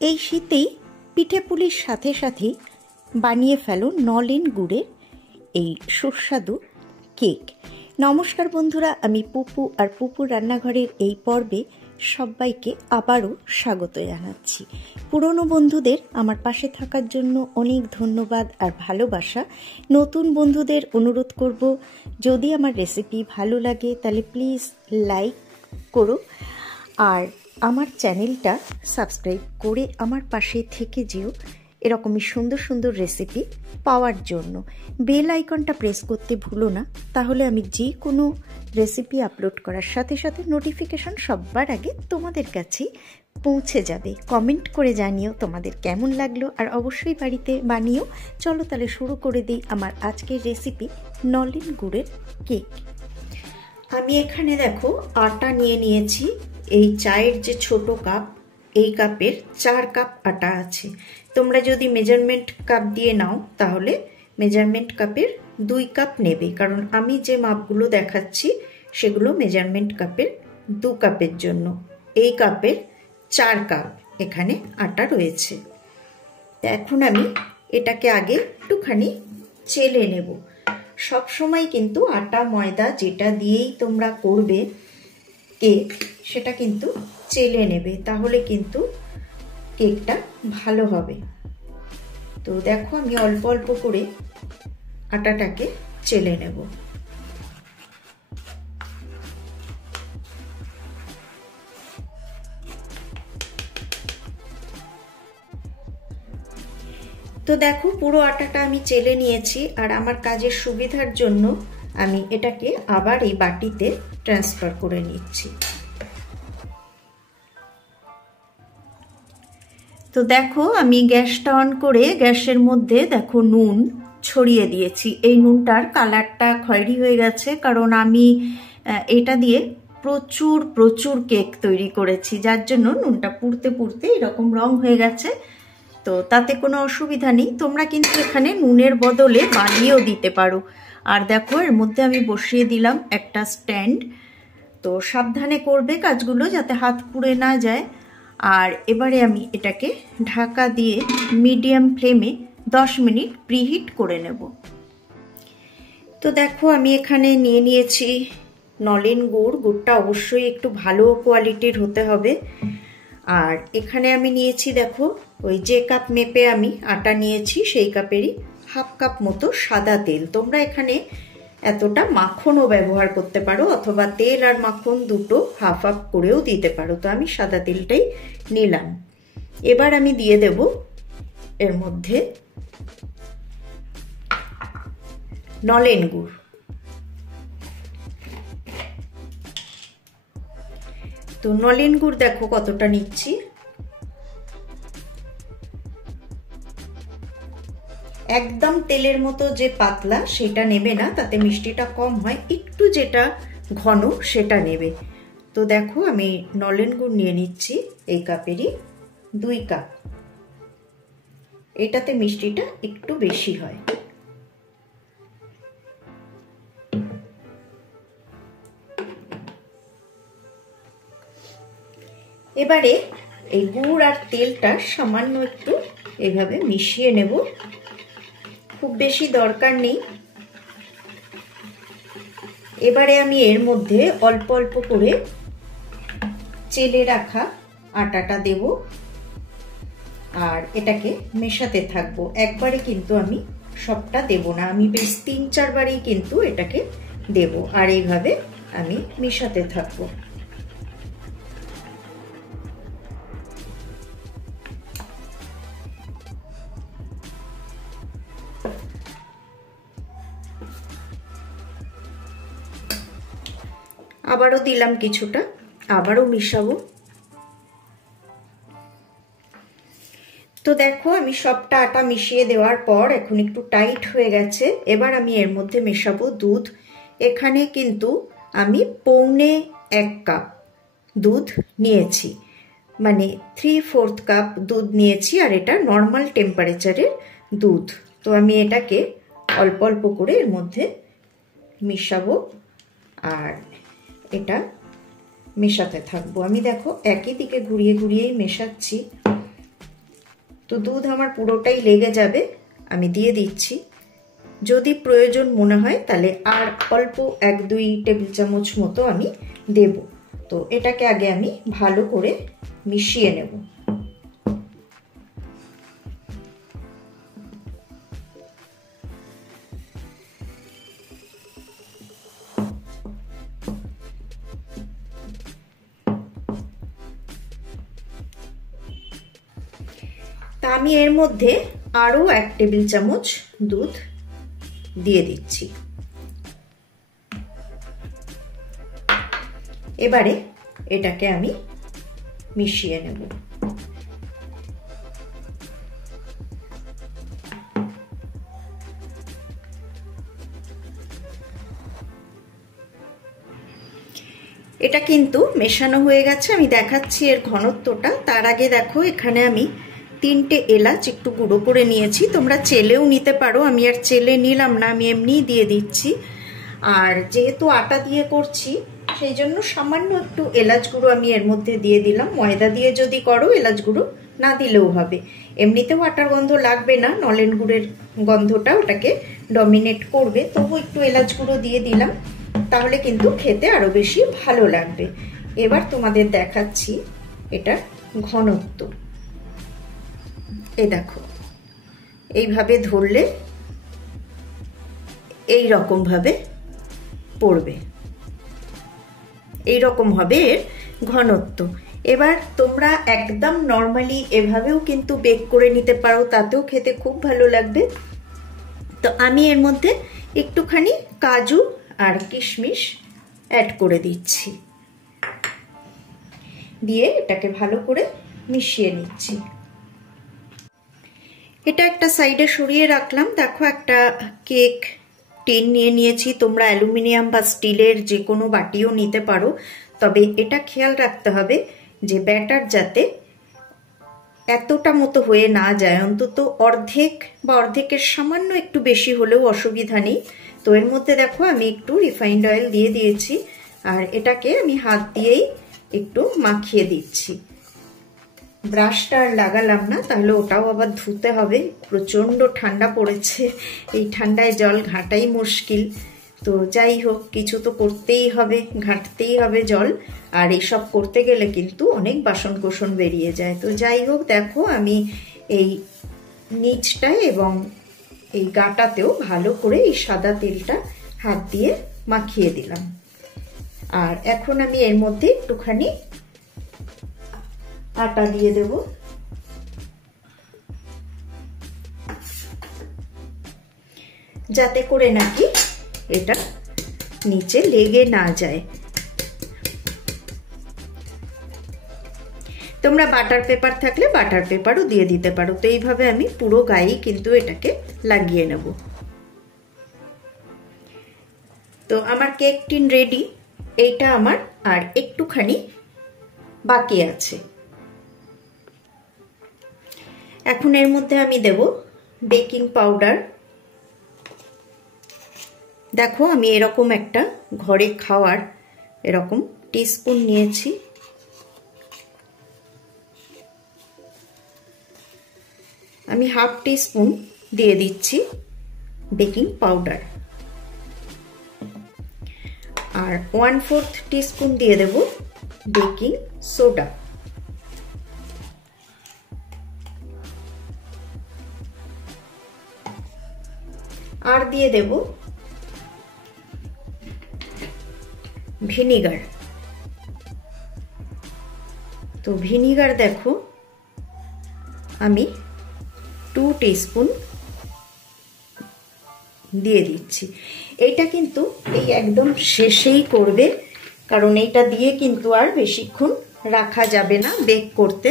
এই শীতেই পিঠেপুলির সাথে সাথেই বানিয়ে ফেলো নলেন গুড়ের এই সুস্বাদু কেক। নমস্কার বন্ধুরা, আমি পুপু আর পুপুর রান্নাঘরের এই পর্বে সবাইকে আবারও স্বাগত জানাচ্ছি। পুরনো বন্ধুদের আমার পাশে থাকার জন্য অনেক ধন্যবাদ আর ভালোবাসা। নতুন বন্ধুদের অনুরোধ করব, যদি আমার রেসিপি ভালো লাগে তাহলে প্লিজ লাইক করো আর আমার চ্যানেলটা সাবস্ক্রাইব করে আমার পাশে থেকে যেও এরকমই সুন্দর সুন্দর রেসিপি পাওয়ার জন্য। বেল আইকনটা প্রেস করতে ভুলো না, তাহলে আমি যে কোনো রেসিপি আপলোড করার সাথে সাথে নোটিফিকেশন সবার আগে তোমাদের কাছে পৌঁছে যাবে। কমেন্ট করে জানিও তোমাদের কেমন লাগলো, আর অবশ্যই বাড়িতে বানিও। চলো তাহলে শুরু করে দিই আমার আজকের রেসিপি নলেন গুড়ের কেক। আমি এখানে দেখো আটা নিয়ে নিয়েছি। এই চায়ের যে ছোট কাপ, এই কাপের 4 কাপ আটা আছে। তোমরা যদি মেজারমেন্ট কাপ দিয়ে নাও তাহলে মেজারমেন্ট কাপের 2 কাপ নেবে, কারণ আমি যে মাপগুলো দেখাচ্ছি সেগুলো মেজারমেন্ট কাপের 2 কাপের জন্য। এই কাপের 4 কাপ এখানে আটা রয়েছে। এখন আমি এটাকে আগে একটুখানি চেলে নেব। সব সময় কিন্তু আটা ময়দা যেটা দিয়েই তোমরা করবে কেক, সেটা কিন্তু চেলে নেবে, তাহলে কিন্তু কেকটা ভালো হবে। তো দেখো আমি অল্প অল্প করে আটাটাকে চেলে নেব। তো দেখো পুরো আটাটা আমি চেলে নিয়েছি, আর আমার কাজের সুবিধার জন্য আমি এটাকে আবার এই বাটিতে ট্রান্সফার করে নিচ্ছি। তো দেখো আমি গ্যাসটা অন করে গ্যাসের মধ্যে দেখো নুন ছড়িয়ে দিয়েছি। এই নুনটার কালারটা খয়েরি হয়ে গেছে, কারণ আমি এটা দিয়ে প্রচুর প্রচুর কেক তৈরি করেছি, যার জন্য নুনটা পুড়তে পুড়তে এরকম রং হয়ে গেছে। তো তাতে কোনো অসুবিধা নেই, তোমরা কিন্তু এখানে নুনের বদলে বালিও দিতে পারো। আর দেখো এর মধ্যে আমি বসিয়ে দিলাম একটা স্ট্যান্ড। তো সাবধানে করবে কাজগুলো যাতে হাত পুড়ে না যায়। আর এবারে আমি এটাকে ঢাকা দিয়ে মিডিয়াম ফ্লেমে 10 মিনিট প্রিহিট করে নেব। তো দেখো আমি এখানে নিয়ে নিয়েছি নলেন গুড়। গুড়টা অবশ্যই একটু ভালো কোয়ালিটির হতে হবে। আর এখানে আমি নিয়েছি দেখো ওই যে কাপ মেপে আমি আটা নিয়েছি সেই কাপেরই হাফ কাপ মতো সাদা তেল। তোমরা এখানে এতটা মাখনও ব্যবহার করতে পারো, অথবা তেল আর মাখন দুটো হাফ হাফ করেও দিতে পারো। তো আমি সাদা তেলটাই নিলাম। এবার আমি দিয়ে দেব এর মধ্যে নলেন গুড়। তো নলেন গুড় দেখো কতটা নিচ্ছি। একদম তেলের মতো যে পাতলা সেটা নেবে না, তাতে মিষ্টিটা কম হয়। একটু যেটা ঘন সেটা নেবে। তো দেখো আমি নলেন গুড় নিয়ে নিচ্ছি এই কাপেরই 2 কাপ। এটাতে মিষ্টিটা একটু বেশি হয়। এবারে এই গুড় আর তেলটা সামান্য একটু এভাবে মিশিয়ে নেব, খুব বেশি দরকার নেই। এবারে আমি এর মধ্যে অল্প অল্প করে চেলে রাখা আটাটা দেব, আর এটাকে মেশাতে থাকবো। একবারে কিন্তু আমি সবটা দেব না, আমি বেশ 3-4 বারেই কিন্তু এটাকে দেব, আর এইভাবে আমি মেশাতে থাকবো। আবারও দিলাম কিছুটা, আবারও মিশাবো। তো দেখো আমি সবটা আটা মিশিয়ে দেওয়ার পর এখন একটু টাইট হয়ে গেছে। এবার আমি এর মধ্যে মেশাবো দুধ। এখানে কিন্তু আমি 1.25 কাপ দুধ নিয়েছি, মানে 3/4 কাপ দুধ নিয়েছি, আর এটা নর্মাল টেম্পারেচারের দুধ। তো আমি এটাকে অল্প অল্প করে এর মধ্যে মিশাবো, আর এটা মেশাতে থাকবো। আমি দেখো একই দিকে ঘুরিয়ে ঘুরিয়েই মেশাচ্ছি, তো দুধ আমার পুরোটাই লেগে যাবে, আমি দিয়ে দিচ্ছি। যদি প্রয়োজন মনে হয় তাহলে আর অল্প 1-2 টেবিল চামচ মতো আমি দেব। তো এটাকে আগে আমি ভালো করে মিশিয়ে নেব। তা আমি এর মধ্যে আরো 1 টেবিল চামচ দুধ দিয়ে দিচ্ছি। এবারে এটাকে আমি মিশিয়ে নেব। এটা কিন্তু মেশানো হয়ে গেছে, আমি দেখাচ্ছি এর ঘনত্বটা। তার আগে দেখো এখানে আমি 3টে এলাচ একটু গুঁড়ো করে নিয়েছি, তোমরা চেলেও নিতে পারো, আমি আর চেলে নিলাম না, আমি এমনিই দিয়ে দিচ্ছি। আর যেহেতু আটা দিয়ে করছি সেই জন্য সামান্য একটু এলাচ গুঁড়ো আমি এর মধ্যে দিয়ে দিলাম। ময়দা দিয়ে যদি করো এলাচ গুঁড়ো না দিলেও হবে, এমনিতেও আটার গন্ধ লাগবে না, নলেন গুড়ের গন্ধটা ওটাকে ডমিনেট করবে, তবু একটু এলাচ গুঁড়ো দিয়ে দিলাম, তাহলে কিন্তু খেতে আরো বেশি ভালো লাগবে। এবার তোমাদের দেখাচ্ছি এটার ঘনত্ব। এই দেখো, এইভাবে ধরলে এই রকম ভাবে পড়বে, এই রকম হবে এর ঘনত্ব। এবার তোমরা একদম নর্মালি এভাবেও কিন্তু বেক করে নিতে পারো, তাতেও খেতে খুব ভালো লাগবে। তো আমি এর মধ্যে একটুখানি কাজু আর কিশমিশ অ্যাড করে দিচ্ছি, দিয়ে এটাকে ভালো করে মিশিয়ে নিচ্ছি। এটা একটা সাইডে সরিয়ে রাখলাম। দেখো একটা কেক টিন নিয়ে নিয়েছি, তোমরা অ্যালুমিনিয়াম বা স্টিলের যে কোনো বাটিও নিতে পারো, তবে এটা খেয়াল রাখতে হবে যে ব্যাটার যাতে এতটা মতো হয়ে না যায়, অন্তত অর্ধেক বা অর্ধেকের সামান্য একটু বেশি হলেও অসুবিধা নেই। তো এর মধ্যে দেখো আমি একটু রিফাইন্ড অয়েল দিয়ে দিয়েছি, আর এটাকে আমি হাত দিয়েই একটু মাখিয়ে দিচ্ছি। ব্রাশটা আর লাগালাম না, তাহলে ওটাও আবার ধুতে হবে, প্রচণ্ড ঠান্ডা পড়েছে, এই ঠান্ডায় জল ঘাঁটাই মুশকিল। তো যাই হোক, কিছু তো করতেই হবে, ঘাঁটতেই হবে জল, আর এইসব করতে গেলে কিন্তু অনেক বাসন কোসন বেরিয়ে যায়। তো যাই হোক, দেখো আমি এই নিচটায় এবং এই গাটাতেও ভালো করে এই সাদা তেলটা হাত দিয়ে মাখিয়ে দিলাম। আর এখন আমি এর মধ্যে একটুখানি আটা দিয়ে দেব, যাতে করে নাকি এটা নিচে লেগে না যায়। তোমরা বাটার পেপার থাকলে বাটার পেপারও দিয়ে দিতে পারো। তো এইভাবে আমি পুরো গায়ে কিন্তু এটাকে লাগিয়ে নেব। তো আমার কেক টিন রেডি, এইটা আমার আর একটুখানি বাকি আছে। এখন এর মধ্যে আমি দেব বেকিং পাউডার। দেখো আমি এরকম একটা ঘরে খাওয়ার এরকম টিস্পুন নিয়েছি, আমি হাফ টিস্পুন দিয়ে দিচ্ছি বেকিং পাউডার, আর 1/4 টিস্পুন দিয়ে দেব বেকিং সোডা, আর দিয়ে দেব ভিনিগার। তো ভিনিগার দেখো আমি 2 টিস্পুন দিয়ে দিচ্ছি। এইটা কিন্তু এই একদম শেষেই করবে, কারণ এইটা দিয়ে কিন্তু আর বেশিক্ষণ রাখা যাবে না, বেক করতে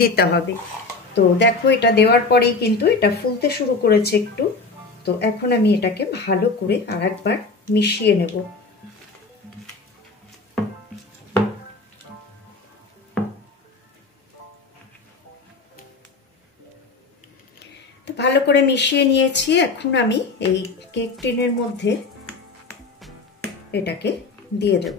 দিতে হবে। তো দেখো এটা দেওয়ার পরেই কিন্তু এটা ফুলতে শুরু করেছে একটু। তো এখন আমি এটাকে ভালো করে আরেকবার মিশিয়ে নেব। তো ভালো করে মিশিয়ে নিয়েছি, এখন আমি এই কেক টিনের মধ্যে এটাকে দিয়ে দেব।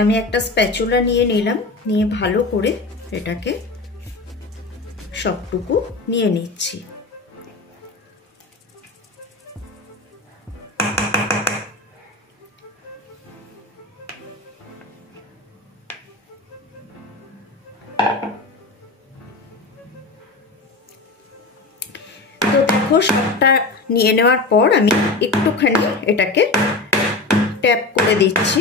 আমি একটা স্প্যাচুলা নিয়ে নিলাম, নিয়ে ভালো করে এটাকে সবটুকু নিয়ে নিচ্ছি। তো দেখো সবটা নিয়ে নেওয়ার পর আমি একটুখানি এটাকে ট্যাপ করে দিচ্ছি।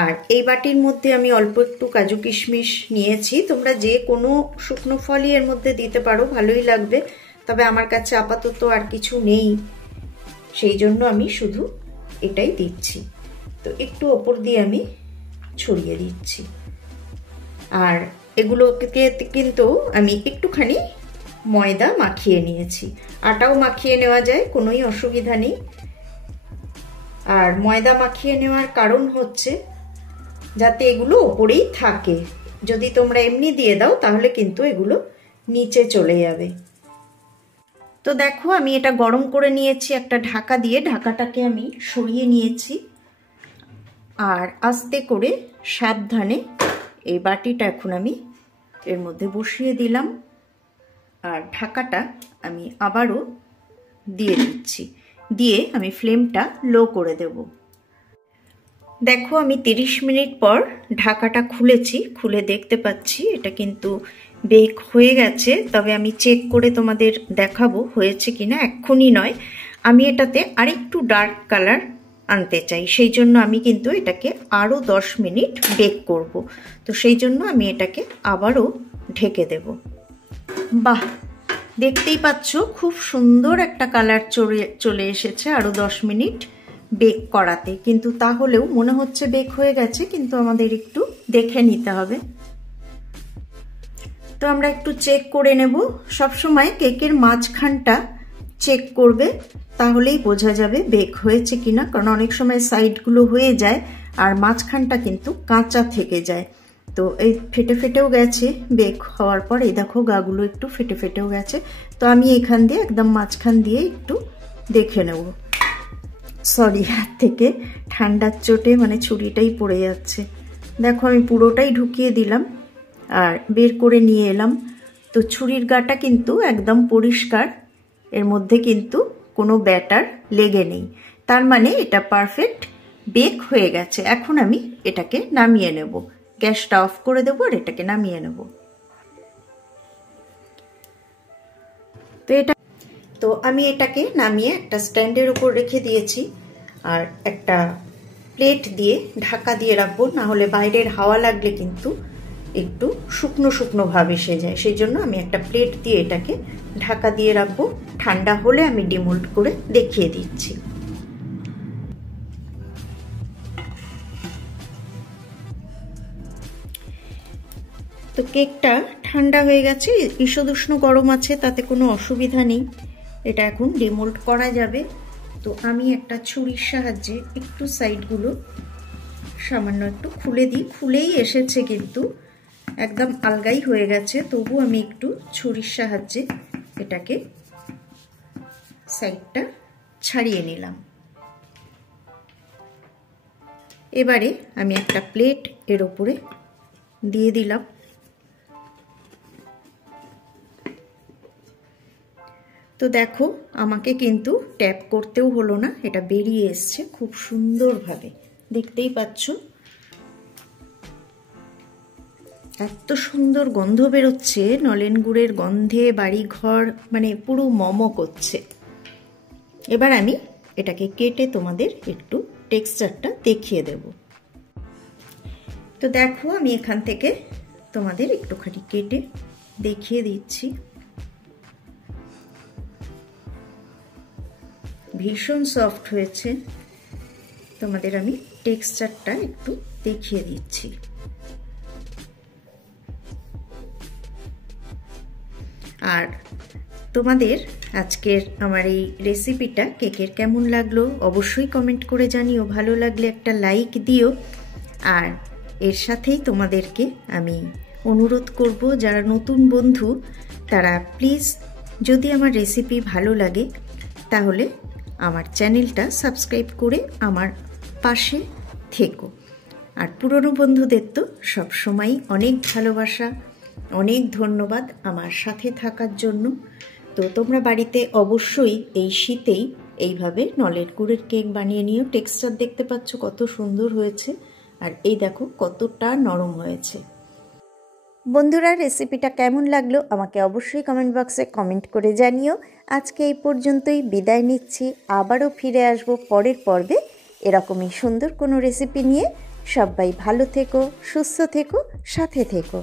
আর এই বাটির মধ্যে আমি অল্প একটু কাজু কিশমিশ নিয়েছি, তোমরা যে কোনো শুকনো ফলই এর মধ্যে দিতে পারো, ভালোই লাগবে। তবে আমার কাছে আপাতত আর কিছু নেই, সেই জন্য আমি শুধু এটাই দিচ্ছি। তো একটু ওপর দিয়ে আমি ছড়িয়ে দিচ্ছি। আর এগুলোকে কিন্তু আমি একটুখানি ময়দা মাখিয়ে নিয়েছি, আটাও মাখিয়ে নেওয়া যায়, কোনোই অসুবিধা নেই। আর ময়দা মাখিয়ে নেওয়ার কারণ হচ্ছে যাতে এগুলো ওপরেই থাকে, যদি তোমরা এমনি দিয়ে দাও তাহলে কিন্তু এগুলো নিচে চলে যাবে। তো দেখো আমি এটা গরম করে নিয়েছি একটা ঢাকা দিয়ে, ঢাকাটাকে আমি সরিয়ে নিয়েছি। আর আস্তে করে সাবধানে এই বাটিটা এখন আমি এর মধ্যে বসিয়ে দিলাম। আর ঢাকাটা আমি আবারও দিয়ে দিচ্ছি, দিয়ে আমি ফ্লেমটা লো করে দেব। দেখো আমি 30 মিনিট পর ঢাকাটা খুলেছি, খুলে দেখতে পাচ্ছি এটা কিন্তু বেক হয়ে গেছে। তবে আমি চেক করে তোমাদের দেখাবো হয়েছে কিনা, এক্ষুনি নয়। আমি এটাতে আরেকটু ডার্ক কালার আনতে চাই, সেই জন্য আমি কিন্তু এটাকে আরও 10 মিনিট বেক করব। তো সেই জন্য আমি এটাকে আবারও ঢেকে দেব। বাহ, দেখতেই পাচ্ছ খুব সুন্দর একটা কালার চলে এসেছে আরও 10 মিনিট বেক করাতে। কিন্তু তাহলেও মনে হচ্ছে বেক হয়ে গেছে, কিন্তু আমাদের একটু দেখে নিতে হবে। তো আমরা একটু চেক করে নেব। সবসময় কেকের মাঝখানটা চেক করবে, তাহলেই বোঝা যাবে বেক হয়েছে কিনা। কারণ অনেক সময় সাইডগুলো হয়ে যায় আর মাঝখানটা কিন্তু কাঁচা থেকে যায়। তো এই ফেটে ফেটেও গেছে বেক হওয়ার পর, এই দেখো গাগুলো একটু ফেটে ফেটেও গেছে। তো আমি এখান দিয়ে একদম মাঝখান দিয়ে একটু দেখে নেব। সরি, হাত থেকে ঠান্ডার চোটে মানে ছুরিটাই পড়ে যাচ্ছে। দেখো আমি পুরোটাই ঢুকিয়ে দিলাম আর বের করে নিয়ে এলাম। তো ছুরির গাটা কিন্তু একদম পরিষ্কার, এর মধ্যে কিন্তু কোনো ব্যাটার লেগে নেই, তার মানে এটা পারফেক্ট বেক হয়ে গেছে। এখন আমি এটাকে নামিয়ে নেব, গ্যাসটা অফ করে দেবো আর এটাকে নামিয়ে নেব। তো আমি এটাকে নামিয়ে একটা স্ট্যান্ডের উপর রেখে দিয়েছি আর একটা প্লেট দিয়ে ঢাকা দিয়ে রাখবো, না হলে বাইরের হাওয়া লাগলে কিন্তু একটু শুকনো শুকনো ভাব এসে যায়। সেই জন্য আমি একটা প্লেট দিয়ে এটাকে ঢাকা দিয়ে রাখবো। ঠান্ডা হলে আমি ডিমোল্ড করে দেখিয়ে দিচ্ছি। তো কেকটা ঠান্ডা হয়ে গেছে, ঈষদুষ্ণ গরম আছে, তাতে কোনো অসুবিধা নেই, এটা এখন ডিমোল্ড করা যাবে। তো আমি একটা ছুরির সাহায্যে একটু সাইডগুলো সামান্য একটু খুলে দিই। খুলেই এসেছে কিন্তু একদম আলগাই হয়ে গেছে, তবু আমি একটু ছুরির সাহায্যে এটাকে সাইডটা ছাড়িয়ে নিলাম। এবারে আমি একটা প্লেট এর উপরে দিয়ে দিলাম। তো দেখো আমাকে কিন্তু ট্যাপ করতেও হলো না, এটা বেরিয়ে এসছে খুব সুন্দরভাবে, দেখতেই পাচ্ছ। এত সুন্দর গন্ধ বেরোচ্ছে, নলেন গুড়ের গন্ধে বাড়িঘর মানে পুরো মমো করছে। এবার আমি এটাকে কেটে তোমাদের একটু টেক্সচারটা দেখিয়ে দেব। তো দেখো আমি এখান থেকে তোমাদের একটুখানি কেটে দেখিয়ে দিচ্ছি। ভীষণ সফট হয়েছে, তোমাদের আমি টেক্সচারটা একটু দেখিয়ে দিচ্ছি। আর তোমাদের আজকের আমার এই রেসিপিটা কেকের কেমন লাগলো অবশ্যই কমেন্ট করে জানিও, ভালো লাগলে একটা লাইক দিও। আর এর সাথেই তোমাদেরকে আমি অনুরোধ করব, যারা নতুন বন্ধু তারা প্লিজ যদি আমার রেসিপি ভালো লাগে তাহলে আমার চ্যানেলটা সাবস্ক্রাইব করে আমার পাশে থেকো। আর পুরনো বন্ধুদের তো সবসময়ই অনেক ভালোবাসা, অনেক ধন্যবাদ আমার সাথে থাকার জন্য। তো তোমরা বাড়িতে অবশ্যই এই শীতেই এইভাবে নলেন গুড়ের কেক বানিয়ে নিও। টেক্সচার দেখতে পাচ্ছ কত সুন্দর হয়েছে, আর এই দেখো কতটা নরম হয়েছে। বন্ধুরা, রেসিপিটা কেমন লাগলো আমাকে অবশ্যই কমেন্ট বক্সে কমেন্ট করে জানিও। আজকে এই পর্যন্তই বিদায় নিচ্ছি, আবারও ফিরে আসব পরের পর্বে এরকমই সুন্দর কোনো রেসিপি নিয়ে। সবাই ভালো থেকো, সুস্থ থেকো, সাথে থেকো।